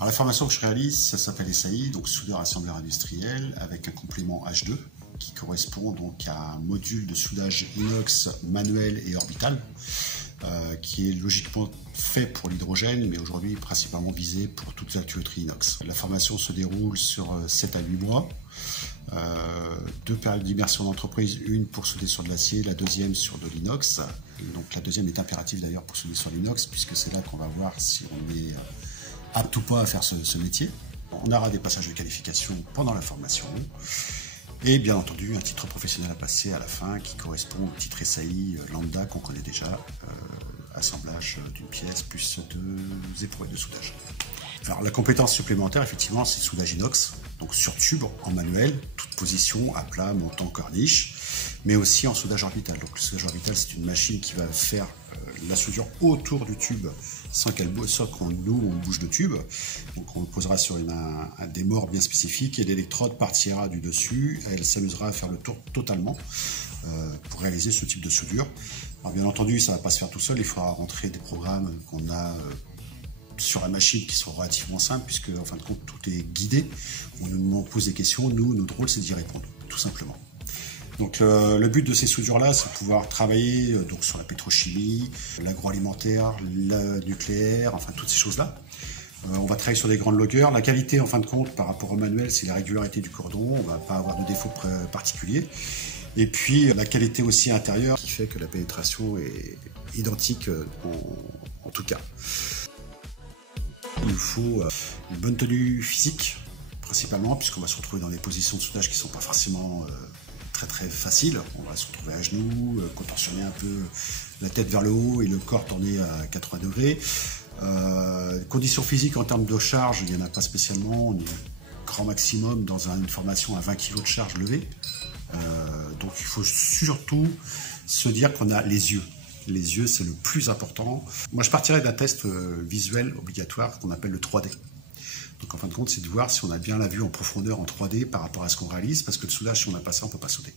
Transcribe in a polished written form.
Alors la formation que je réalise, ça s'appelle SAI, donc soudeur assembleur industriel, avec un complément H2 qui correspond donc à un module de soudage inox manuel et orbital, qui est logiquement fait pour l'hydrogène, mais aujourd'hui principalement visé pour toute la tuyauterie inox. La formation se déroule sur 7 à 8 mois, 2 périodes d'immersion d'entreprise, une pour souder sur de l'acier, la deuxième sur de l'inox. Donc la deuxième est impérative d'ailleurs pour souder sur l'inox, puisque c'est là qu'on va voir si on est apte ou pas à faire ce métier. On aura des passages de qualification pendant la formation. Et bien entendu, un titre professionnel à passer à la fin qui correspond au titre SAI lambda qu'on connaît déjà, assemblage d'une pièce plus 2 éprouvettes de soudage. Alors la compétence supplémentaire, effectivement, c'est le soudage inox, donc sur tube, en manuel, toute position, à plat, montant, corniche, mais aussi en soudage orbital. Donc le soudage orbital, c'est une machine qui va faire la soudure autour du tube sans qu'on bouge le tube. Donc on le posera sur un démor bien spécifique et l'électrode partira du dessus. Elle s'amusera à faire le tour totalement pour réaliser ce type de soudure. Alors bien entendu, ça ne va pas se faire tout seul. Il faudra rentrer des programmes qu'on a sur la machine qui sont relativement simples, puisque en fin de compte tout est guidé. On nous pose des questions, notre rôle c'est d'y répondre, tout simplement. Donc le but de ces soudures-là, c'est de pouvoir travailler donc sur la pétrochimie, l'agroalimentaire, le nucléaire, enfin toutes ces choses-là. On va travailler sur des grandes longueurs. La qualité, en fin de compte, par rapport au manuel, c'est la régularité du cordon. On ne va pas avoir de défaut particulier. Et puis la qualité aussi intérieure, qui fait que la pénétration est identique en tout cas. Il nous faut une bonne tenue physique, principalement, puisqu'on va se retrouver dans des positions de soudage qui ne sont pas forcément très faciles. On va se retrouver à genoux, contorsionner un peu la tête vers le haut et le corps tourné à 80 degrés. Conditions physiques en termes de charge, il n'y en a pas spécialement. On est grand maximum dans une formation à 20 kg de charge levée. Donc il faut surtout se dire qu'on a les yeux. Les yeux, c'est le plus important. Moi, je partirais d'un test visuel obligatoire qu'on appelle le 3D. Donc, en fin de compte, c'est de voir si on a bien la vue en profondeur en 3D par rapport à ce qu'on réalise, parce que le soudage, si on n'a pas ça, on ne peut pas souder.